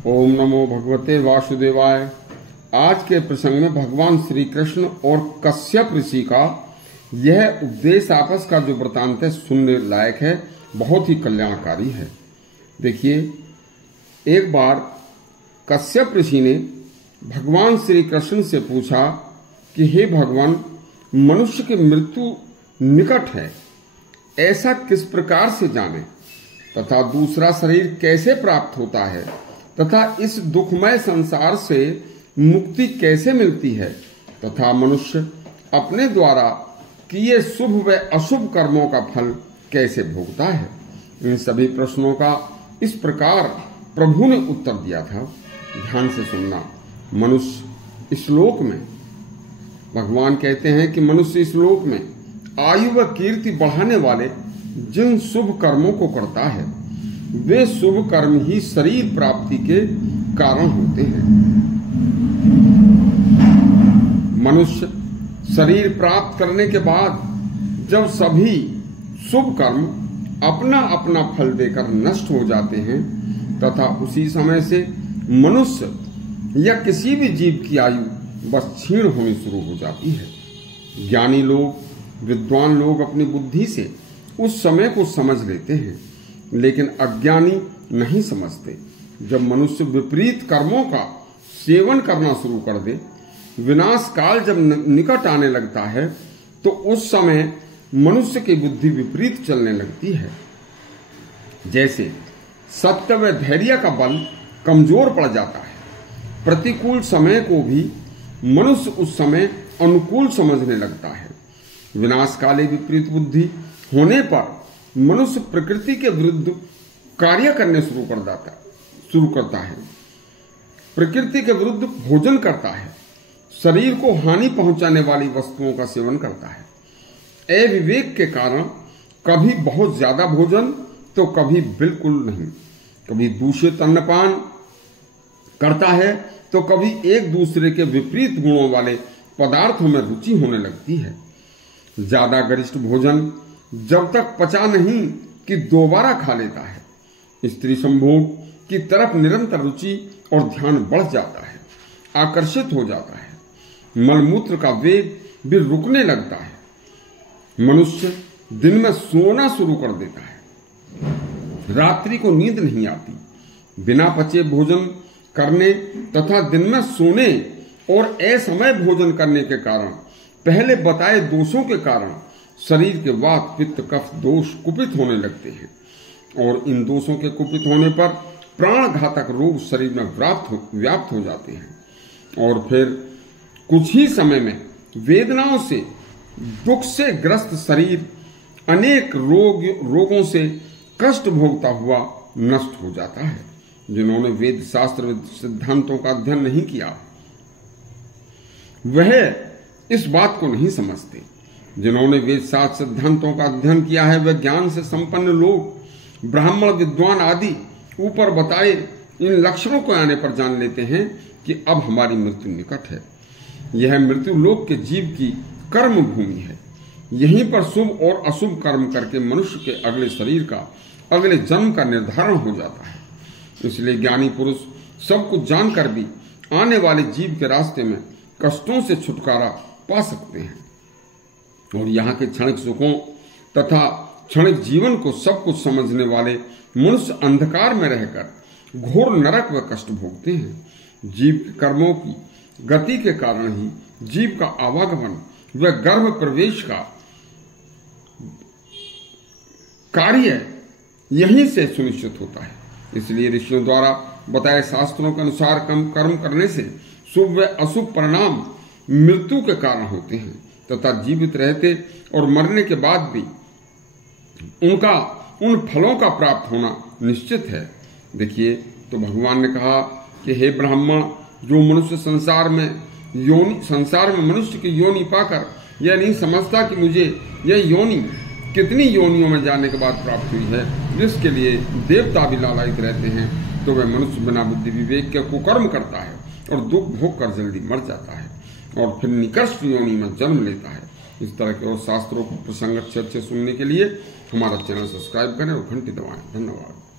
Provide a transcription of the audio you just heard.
ओम नमो भगवते वासुदेवाय। आज के प्रसंग में भगवान श्री कृष्ण और कश्यप ऋषि का यह उपदेश आपस का जो वृतांत है सुनने लायक है, बहुत ही कल्याणकारी है। देखिए, एक बार कश्यप ऋषि ने भगवान श्री कृष्ण से पूछा कि हे भगवान, मनुष्य की मृत्यु निकट है, ऐसा किस प्रकार से जाने, तथा दूसरा शरीर कैसे प्राप्त होता है, तथा इस दुखमय संसार से मुक्ति कैसे मिलती है, तथा मनुष्य अपने द्वारा किए शुभ व अशुभ कर्मों का फल कैसे भोगता है। इन सभी प्रश्नों का इस प्रकार प्रभु ने उत्तर दिया था। ध्यान से सुनना। मनुष्य इस लोक में, भगवान कहते हैं कि मनुष्य इस लोक में आयु व कीर्ति बढ़ाने वाले जिन शुभ कर्मों को करता है, वे शुभ कर्म ही शरीर प्राप्ति के कारण होते हैं। मनुष्य शरीर प्राप्त करने के बाद जब सभी शुभ कर्म अपना अपना फल देकर नष्ट हो जाते हैं, तथा उसी समय से मनुष्य या किसी भी जीव की आयु बस क्षीण होनी शुरू हो जाती है। ज्ञानी लोग, विद्वान लोग अपनी बुद्धि से उस समय को समझ लेते हैं, लेकिन अज्ञानी नहीं समझते। जब मनुष्य विपरीत कर्मों का सेवन करना शुरू कर दे, विनाश काल जब निकट आने लगता है, तो उस समय मनुष्य की बुद्धि विपरीत चलने लगती है। जैसे सत्य व धैर्य का बल कमजोर पड़ जाता है। प्रतिकूल समय को भी मनुष्य उस समय अनुकूल समझने लगता है। विनाश काले विपरीत बुद्धि होने पर मनुष्य प्रकृति के विरुद्ध कार्य करने शुरू करता है। प्रकृति के विरुद्ध भोजन करता है। शरीर को हानि पहुंचाने वाली वस्तुओं का सेवन करता है। अविवेक के कारण कभी बहुत ज्यादा भोजन तो कभी बिल्कुल नहीं। कभी दूषित अन्नपान करता है तो कभी एक दूसरे के विपरीत गुणों वाले पदार्थों में रुचि होने लगती है। ज्यादा गरिष्ठ भोजन जब तक पचा नहीं कि दोबारा खा लेता है। स्त्री संभोग की तरफ निरंतर रुचि और ध्यान बढ़ जाता है, आकर्षित हो जाता है। मलमूत्र का वेग भी रुकने लगता है। मनुष्य दिन में सोना शुरू कर देता है। रात्रि को नींद नहीं आती। बिना पचे भोजन करने तथा दिन में सोने और असमय भोजन करने के कारण, पहले बताए दोषों के कारण शरीर के वात, पित्त, कफ दोष कुपित होने लगते हैं, और इन दोषों के कुपित होने पर प्राण घातक रोग शरीर में व्याप्त हो जाते हैं, और फिर कुछ ही समय में वेदनाओं से, दुख से ग्रस्त शरीर अनेक रोगों से कष्ट भोगता हुआ नष्ट हो जाता है। जिन्होंने वेद शास्त्र सिद्धांतों का अध्ययन नहीं किया, वह इस बात को नहीं समझते। जिन्होंने वेद शास्त्र सिद्धांतों का अध्ययन किया है, वह ज्ञान से संपन्न लोग, ब्राह्मण, विद्वान आदि ऊपर बताए इन लक्षणों को आने पर जान लेते हैं कि अब हमारी मृत्यु निकट है। यह मृत्यु लोक के जीव की कर्म भूमि है। यहीं पर शुभ और अशुभ कर्म करके मनुष्य के अगले शरीर का, अगले जन्म का निर्धारण हो जाता है। इसलिए ज्ञानी पुरुष सब कुछ जानकर भी आने वाले जीव के रास्ते में कष्टों से छुटकारा पा सकते हैं, और यहाँ के क्षणिक सुखों तथा क्षणिक जीवन को सब कुछ समझने वाले मनुष्य अंधकार में रहकर घोर नरक व कष्ट भोगते हैं। जीव के कर्मों की गति के कारण ही जीव का आवागमन व गर्भ प्रवेश का कार्य यहीं से सुनिश्चित होता है। इसलिए ऋषियों द्वारा बताए शास्त्रों के अनुसार कर्म करने से शुभ व अशुभ परिणाम मृत्यु के कारण होते हैं, तथा जीवित रहते और मरने के बाद भी उनका उन फलों का प्राप्त होना निश्चित है। देखिए, तो भगवान ने कहा कि हे ब्राह्मण, जो मनुष्य संसार में मनुष्य की योनि पाकर यह नहीं समझता कि मुझे यह योनि कितनी योनियों में जाने के बाद प्राप्त हुई है, जिसके लिए देवता भी लालायित रहते हैं, तो वह मनुष्य बिना बुद्धि विवेक के कुकर्म करता है और दुख भोग कर जल्दी मर जाता है, और फिर निकृष्ट योनि में जन्म लेता है। इस तरह के और शास्त्रों को प्रसंग अच्छे सुनने के लिए हमारा चैनल सब्सक्राइब करें और घंटी दबाएं। धन्यवाद।